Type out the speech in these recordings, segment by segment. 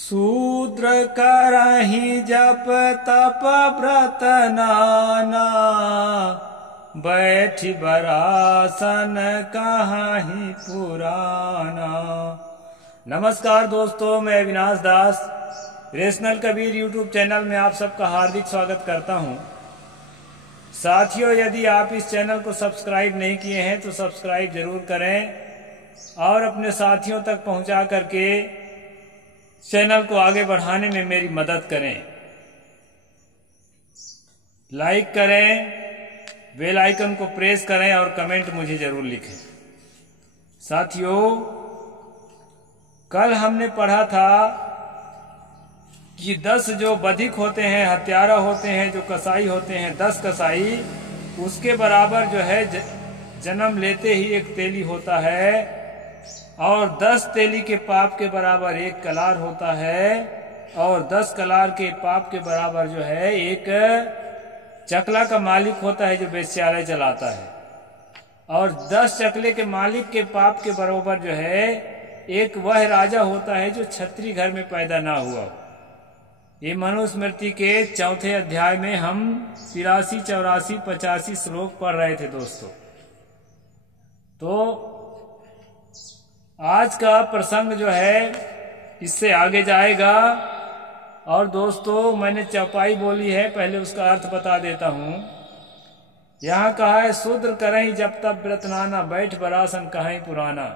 शूद्र करहि जप तप व्रत नाना, बैठि बरासन कहाहि पुराना। नमस्कार दोस्तों, मैं अविनाश दास रेशनल कबीर यूट्यूब चैनल में आप सबका हार्दिक स्वागत करता हूं। साथियों, यदि आप इस चैनल को सब्सक्राइब नहीं किए हैं तो सब्सक्राइब जरूर करें और अपने साथियों तक पहुंचा करके चैनल को आगे बढ़ाने में मेरी मदद करें। लाइक करें, बेल आइकन को प्रेस करें और कमेंट मुझे जरूर लिखें। साथियों, कल हमने पढ़ा था कि 10 जो बधिक होते हैं, हत्यारा होते हैं, जो कसाई होते हैं, 10 कसाई उसके बराबर जो है जन्म लेते ही एक तेली होता है, और 10 तेली के पाप के बराबर एक कलार होता है, और 10 कलार के पाप के बराबर जो है एक चकला का मालिक होता है जो वेश्यालय चलाता है, और 10 चकले के मालिक के पाप के बराबर जो है एक वह राजा होता है जो क्षत्रिय घर में पैदा ना हुआ। ये मनुस्मृति के 4थे अध्याय में हम 83, 84, 85 श्लोक पढ़ रहे थे दोस्तों। तो आज का प्रसंग जो है इससे आगे जाएगा। और दोस्तों, मैंने चौपाई बोली है, पहले उसका अर्थ बता देता हूं। यहां कहा है, शूद्र करहि जप तप व्रत नाना, बैठ बरासन कहाहि पुराना।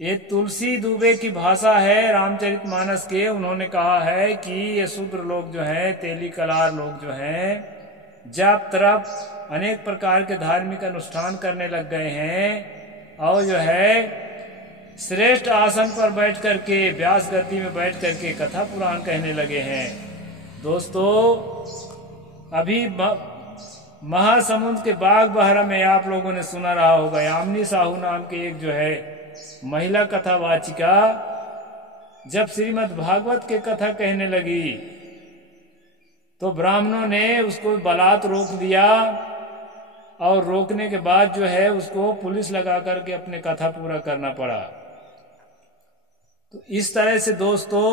ये तुलसी दुबे की भाषा है रामचरितमानस के। उन्होंने कहा है कि ये शूद्र लोग जो हैं, तेली कलार लोग जो हैं, जप तप अनेक प्रकार के धार्मिक अनुष्ठान करने लग गए हैं, और जो है श्रेष्ठ आसन पर बैठ करके, व्यास गति में बैठ करके कथा पुराण कहने लगे हैं। दोस्तों, अभी महासमुंद के बाग बहरा में आप लोगों ने सुना रहा होगा, यामिनी साहू नाम के एक जो है महिला कथावाचिका जब श्रीमद् भागवत के कथा कहने लगी तो ब्राह्मणों ने उसको बलात् रोक दिया, और रोकने के बाद जो है उसको पुलिस लगा करके अपने कथा पूरा करना पड़ा। तो इस तरह से दोस्तों,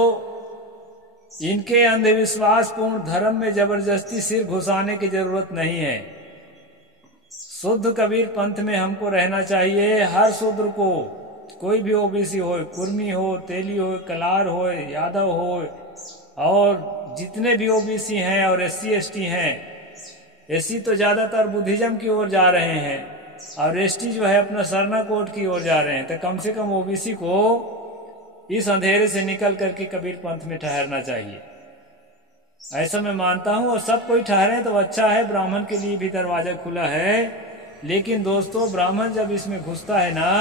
इनके अंधविश्वास पूर्ण धर्म में जबरदस्ती सिर घुसाने की जरूरत नहीं है। शुद्ध कबीर पंथ में हमको रहना चाहिए। हर शूद्र को, कोई भी ओबीसी हो, कुर्मी हो, तेली हो, कलार हो, यादव हो, और जितने भी ओबीसी हैं और SC ST हैं, SC तो ज्यादातर बुद्धिज्म की ओर जा रहे हैं, और ST जो है अपना सरना कोट की ओर जा रहे हैं। तो कम से कम ओबीसी को इस अंधेरे से निकल करके कबीर पंथ में ठहरना चाहिए, ऐसा मैं मानता हूं। और सब कोई ठहरे तो अच्छा है, ब्राह्मण के लिए भी दरवाजा खुला है। लेकिन दोस्तों, ब्राह्मण जब इसमें घुसता है ना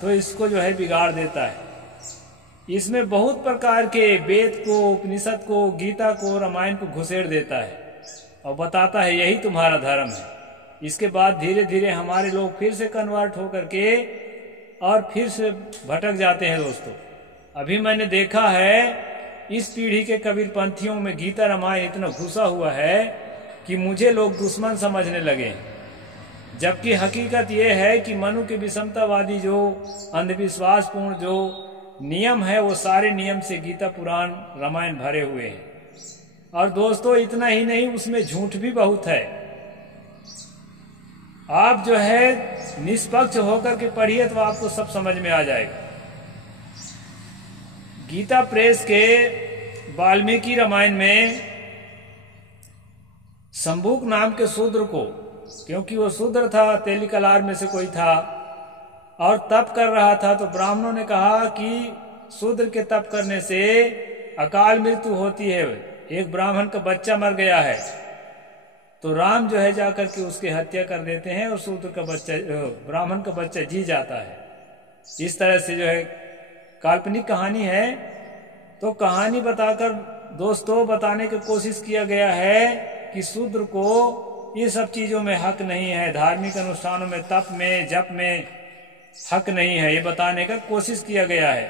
तो इसको जो है बिगाड़ देता है। इसमें बहुत प्रकार के वेद को, उपनिषद को, गीता को, रामायण को घुसेड़ देता है और बताता है यही तुम्हारा धर्म है। इसके बाद धीरे धीरे हमारे लोग फिर से कन्वर्ट होकर के और फिर से भटक जाते हैं। दोस्तों, अभी मैंने देखा है इस पीढ़ी के कबीरपंथियों में गीता रामायण इतना घुसा हुआ है कि मुझे लोग दुश्मन समझने लगे, जबकि हकीकत यह है कि मनु के विषमतावादी जो अंधविश्वास पूर्ण जो नियम है, वो सारे नियम से गीता पुराण रामायण भरे हुए हैं। और दोस्तों, इतना ही नहीं, उसमें झूठ भी बहुत है। आप जो है निष्पक्ष होकर के पढ़िए तो आपको सब समझ में आ जाएगा। गीता प्रेस के वाल्मीकि रामायण में शंभुक नाम के शूद्र को, क्योंकि वो शूद्र था, तेली कलार में से कोई था और तप कर रहा था, तो ब्राह्मणों ने कहा कि शूद्र के तप करने से अकाल मृत्यु होती है। एक ब्राह्मण का बच्चा मर गया है, तो राम जो है जाकर के उसकी हत्या कर देते हैं और शूद्र का बच्चा, ब्राह्मण का बच्चा जी जाता है। इस तरह से जो है काल्पनिक कहानी है। तो कहानी बताकर दोस्तों बताने की कोशिश किया गया है कि शूद्र को ये सब चीजों में हक नहीं है, धार्मिक अनुष्ठानों में, तप में, जप में हक नहीं है, ये बताने का कोशिश किया गया है।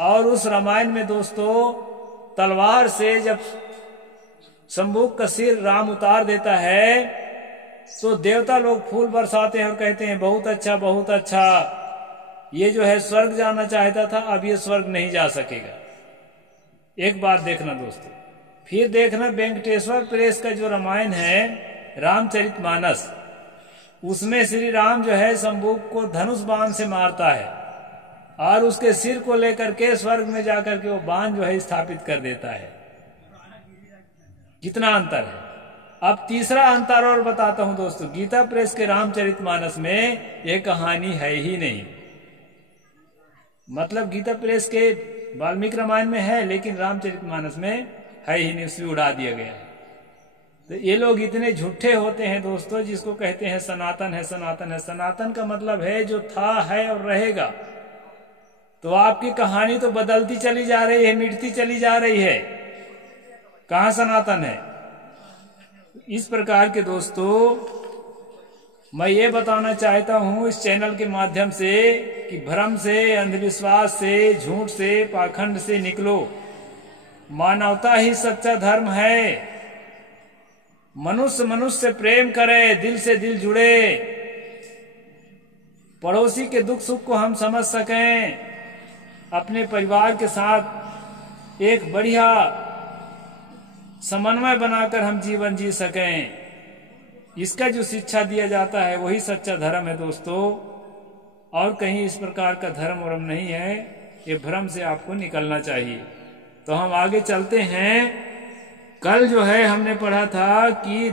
और उस रामायण में दोस्तों तलवार से जब शंभुक का सिर राम उतार देता है तो देवता लोग फूल बरसाते हैं और कहते हैं बहुत अच्छा, बहुत अच्छा, ये जो है स्वर्ग जाना चाहता था, अब ये स्वर्ग नहीं जा सकेगा। एक बात देखना दोस्तों, फिर देखना वेंकटेश्वर प्रेस का जो रामायण है रामचरितमानस, उसमें श्री राम जो है शंभुक को धनुष बाण से मारता है और उसके सिर को लेकर के स्वर्ग में जाकर के वो बाण जो है स्थापित कर देता है। कितना अंतर है। अब तीसरा अंतर और बताता हूं दोस्तों, गीता प्रेस के रामचरितमानस में ये कहानी है ही नहीं। मतलब गीता प्रेस के वाल्मीकि रामायण में है लेकिन रामचरितमानस में है ही नहीं, उसमें उड़ा दिया गया है। तो ये लोग इतने झूठे होते हैं दोस्तों, जिसको कहते हैं सनातन है, सनातन है। सनातन का मतलब है जो था, है और रहेगा। तो आपकी कहानी तो बदलती चली जा रही है, मिटती चली जा रही है, कहां सनातन है। इस प्रकार के दोस्तों मैं ये बताना चाहता हूं इस चैनल के माध्यम से कि भ्रम से, अंधविश्वास से, झूठ से, पाखंड से निकलो। मानवता ही सच्चा धर्म है। मनुष्य मनुष्य से प्रेम करे, दिल से दिल जुड़े, पड़ोसी के दुख सुख को हम समझ सकें, अपने परिवार के साथ एक बढ़िया समन्वय बनाकर हम जीवन जी सकें। इसका जो शिक्षा दिया जाता है वही सच्चा धर्म है दोस्तों, और कहीं इस प्रकार का धर्म वर्म नहीं है। ये भ्रम से आपको निकलना चाहिए। तो हम आगे चलते हैं। कल जो है हमने पढ़ा था कि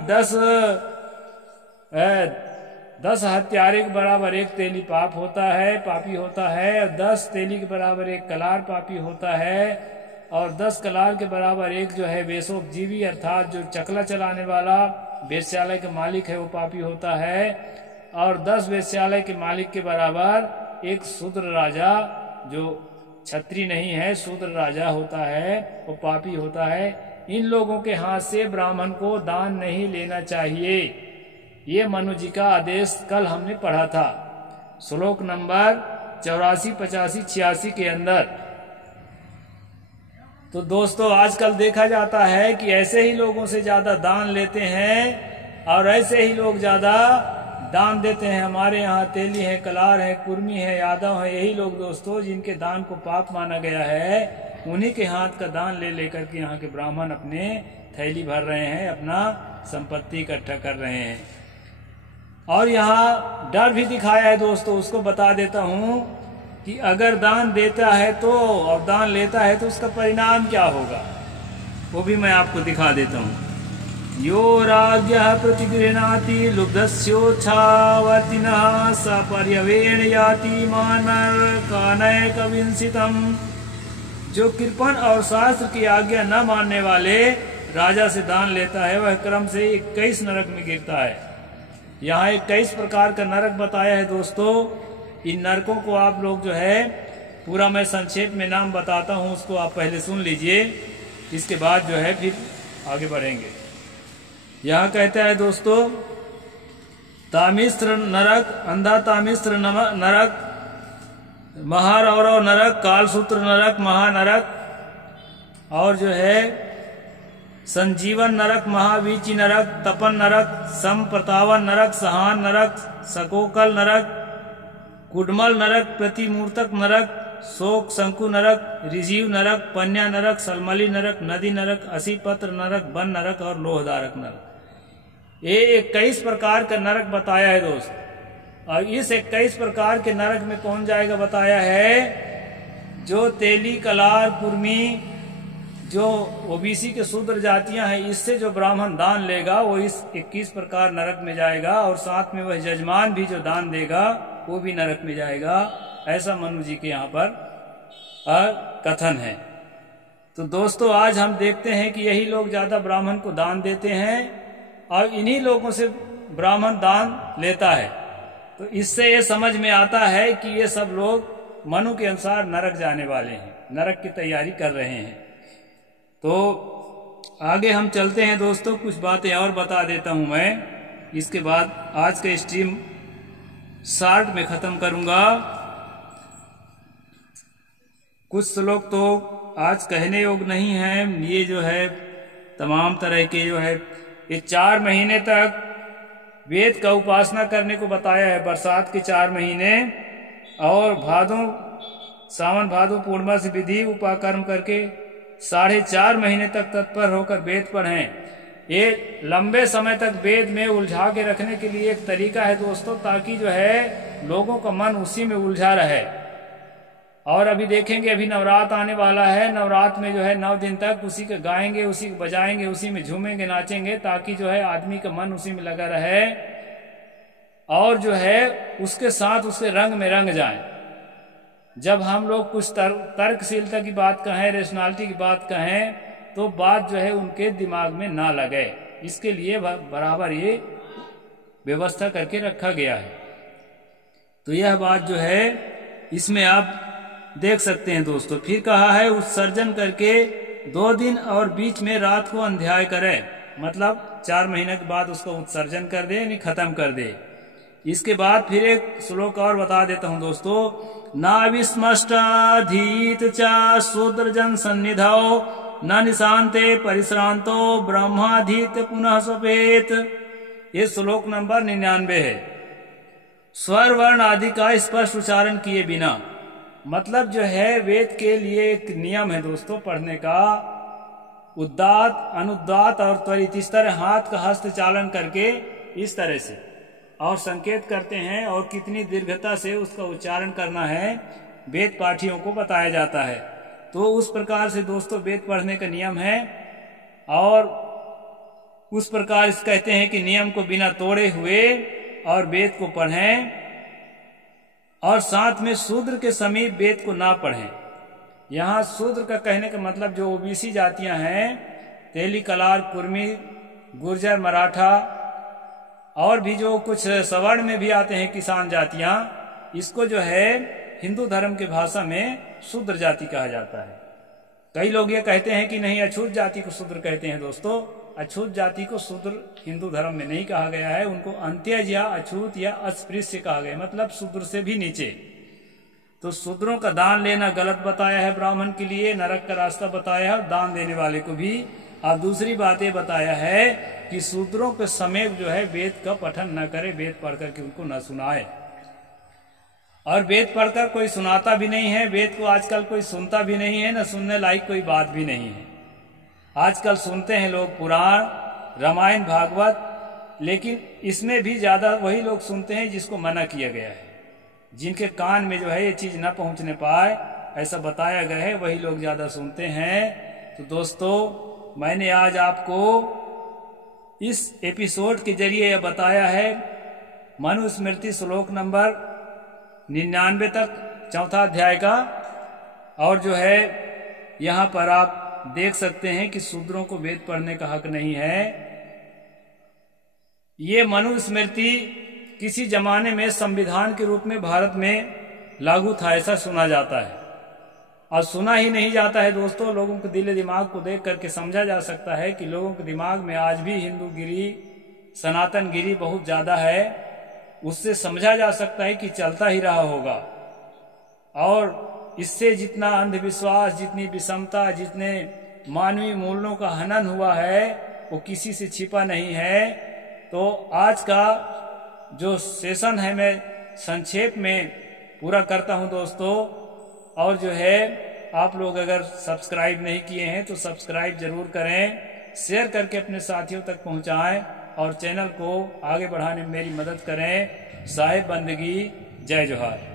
10 हत्यारे के बराबर एक तेली पाप होता है, पापी होता है, और 10 तेली के बराबर एक कलार पापी होता है, और 10 कलार के बराबर एक जो है वेशोपजीवी अर्थात जो चकला चलाने वाला वेश्यालय के मालिक है वो पापी होता है, और 10 वेश्यालय के मालिक के बराबर एक शूद्र राजा जो छत्री नहीं है, शूद्र राजा होता है, वो पापी होता है। इन लोगों के हाथ से ब्राह्मण को दान नहीं लेना चाहिए। ये मनु जी का आदेश कल हमने पढ़ा था, श्लोक नंबर 84, 85, 86 के अंदर। तो दोस्तों आजकल देखा जाता है कि ऐसे ही लोगों से ज्यादा दान लेते हैं और ऐसे ही लोग ज्यादा दान देते हैं। हमारे यहाँ तेली है, कलार है, कुर्मी है, यादव है, यही लोग दोस्तों जिनके दान को पाप माना गया है, उन्हीं के हाथ का दान ले लेकर के यहाँ के ब्राह्मण अपने थैली भर रहे हैं, अपना संपत्ति इकट्ठा कर रहे हैं। और यहाँ डर भी दिखाया है दोस्तों, उसको बता देता हूँ कि अगर दान देता है तो और दान लेता है तो उसका परिणाम क्या होगा, वो भी मैं आपको दिखा देता हूँ। यो राज्ञः प्रतिगृह्णाति लुब्धस्योच्छावर्तिनः सपर्यवेण याति मानरकानैकविंसितम्। जो कृपण और शास्त्र की आज्ञा न मानने वाले राजा से दान लेता है वह क्रम से 21 नरक में गिरता है। यहाँ 21 प्रकार का नरक बताया है दोस्तों। इन नरकों को आप लोग जो है पूरा मैं संक्षेप में नाम बताता हूँ, उसको आप पहले सुन लीजिए, इसके बाद जो है फिर आगे बढ़ेंगे। यहाँ कहता है दोस्तों, तामिस्त्र नरक, अंधा तामिस्त्र नरक, महारौरव नरक, कालसूत्र नरक, महानरक, और जो है संजीवन नरक, महावीची नरक, तपन नरक, संप्रतावन नरक, सहान नरक, सकोकल नरक, कुडमल नरक, प्रतिमूर्तक नरक, शोक शंकु नरक, रिजीव नरक, पन्या नरक, सलमली नरक, नदी नरक, असीपत्र नरक, वन नरक और लोहधारक नरक। ये 21 प्रकार का नरक बताया है दोस्त। और इस 21 प्रकार के नरक में कौन जाएगा बताया है, जो तेली, कलार, कुर्मी, जो ओबीसी के शूद्र जातियां हैं, इससे जो ब्राह्मण दान लेगा वो इस 21 प्रकार नरक में जाएगा, और साथ में वह जजमान भी जो दान देगा वो भी नरक में जाएगा। ऐसा मनु जी के यहाँ पर कथन है। तो दोस्तों आज हम देखते हैं कि यही लोग ज्यादा ब्राह्मण को दान देते हैं और इन्हीं लोगों से ब्राह्मण दान लेता है। तो इससे ये समझ में आता है कि ये सब लोग मनु के अनुसार नरक जाने वाले हैं, नरक की तैयारी कर रहे हैं। तो आगे हम चलते हैं दोस्तों, कुछ बातें और बता देता हूं मैं, इसके बाद आज का स्ट्रीम शॉर्ट में खत्म करूंगा। कुछ श्लोक तो आज कहने योग नहीं है। ये जो है तमाम तरह के जो है ये 4 महीने तक वेद का उपासना करने को बताया है, बरसात के 4 महीने, और सावन भादो पूर्णिमा से विधि उपाकर्म करके 4.5 महीने तक तत्पर होकर वेद पढ़ें। ये लंबे समय तक वेद में उलझा के रखने के लिए एक तरीका है दोस्तों, ताकि जो है लोगों का मन उसी में उलझा रहे। और अभी देखेंगे, अभी नवरात्र आने वाला है, नवरात्र में जो है 9 दिन तक उसी के गाएंगे, उसी को बजाएंगे, उसी में झूमेंगे, नाचेंगे, ताकि जो है आदमी का मन उसी में लगा रहे और जो है उसके साथ उसके रंग में रंग जाए। जब हम लोग कुछ तर्कशीलता की बात कहें, रेशनैलिटी की बात कहें, तो बात जो है उनके दिमाग में ना लगे, इसके लिए बराबर ये व्यवस्था करके रखा गया है। तो यह बात जो है इसमें आप देख सकते हैं दोस्तों। फिर कहा है उत्सर्जन करके 2 दिन और बीच में रात को अंध्याय करे, मतलब 4 महीने के बाद उसका उत्सर्जन कर दे, यानी खत्म कर दे। इसके बाद फिर एक श्लोक और बता देता हूं दोस्तों। नाविस्मष्टाधीत चा शूद्रजन सन्निधौ न निशांते परिश्रांतो ब्रह्माधीत पुनः सपेत। ये श्लोक नंबर 99 है। स्वर वर्ण आदि का स्पष्ट उच्चारण किए बिना, मतलब जो है वेद के लिए एक नियम है दोस्तों पढ़ने का, उद्दात, अनुदात और त्वरित, इस तरह हाथ का हस्त चालन करके इस तरह से और संकेत करते हैं, और कितनी दीर्घता से उसका उच्चारण करना है वेद पाठियों को बताया जाता है। तो उस प्रकार से दोस्तों वेद पढ़ने का नियम है, और उस प्रकार कहते हैं कि नियम को बिना तोड़े हुए और वेद को पढ़ें, और साथ में शूद्र के समीप वेद को ना पढ़ें। यहाँ शूद्र का कहने का मतलब जो ओबीसी जातियां हैं, तेली, कलार, कुर्मी, गुर्जर, मराठा और भी जो कुछ सवर्ण में भी आते हैं किसान जातियां, इसको जो है हिंदू धर्म की भाषा में शूद्र जाति कहा जाता है। कई लोग ये कहते हैं कि नहीं, अछूत जाति को शूद्र कहते हैं। दोस्तों अछूत जाति को शूद्र हिंदू धर्म में नहीं कहा गया है, उनको अंत्यज या अछूत या अस्पृश्य कहा गया, मतलब शूद्र से भी नीचे। तो शूद्रों का दान लेना गलत बताया है ब्राह्मण के लिए, नरक का रास्ता बताया है, और दान देने वाले को भी। और दूसरी बात ये बताया है कि शूद्रों के समेत जो है वेद का पठन न करे, वेद पढ़कर के उनको न सुनाए। और वेद पढ़कर कोई सुनाता भी नहीं है, वेद को आजकल कोई सुनता भी नहीं है, न सुनने लायक कोई बात भी नहीं है। आजकल सुनते हैं लोग पुराण, रामायण, भागवत, लेकिन इसमें भी ज्यादा वही लोग सुनते हैं जिसको मना किया गया है, जिनके कान में जो है ये चीज न पहुंचने पाए, ऐसा बताया गया है, वही लोग ज्यादा सुनते हैं। तो दोस्तों मैंने आज आपको इस एपिसोड के जरिए यह बताया है मनुस्मृति श्लोक नंबर 99 तक 4था अध्याय का, और जो है यहाँ पर आप देख सकते हैं कि शूद्रों को वेद पढ़ने का हक नहीं है। ये मनुस्मृति किसी जमाने में संविधान के रूप में भारत में लागू था, ऐसा सुना जाता है। और सुना ही नहीं जाता है दोस्तों, लोगों के दिल दिमाग को देख करके समझा जा सकता है कि लोगों के दिमाग में आज भी हिंदू गिरी, सनातन गिरी बहुत ज्यादा है। उससे समझा जा सकता है कि चलता ही रहा होगा। और इससे जितना अंधविश्वास, जितनी विषमता, जितने मानवीय मूल्यों का हनन हुआ है, वो किसी से छिपा नहीं है। तो आज का जो सेशन है मैं संक्षेप में पूरा करता हूं दोस्तों। और जो है आप लोग अगर सब्सक्राइब नहीं किए हैं तो सब्सक्राइब जरूर करें, शेयर करके अपने साथियों तक पहुंचाएं, और चैनल को आगे बढ़ाने में मेरी मदद करें। साहिब बंदगी, जय जोहार।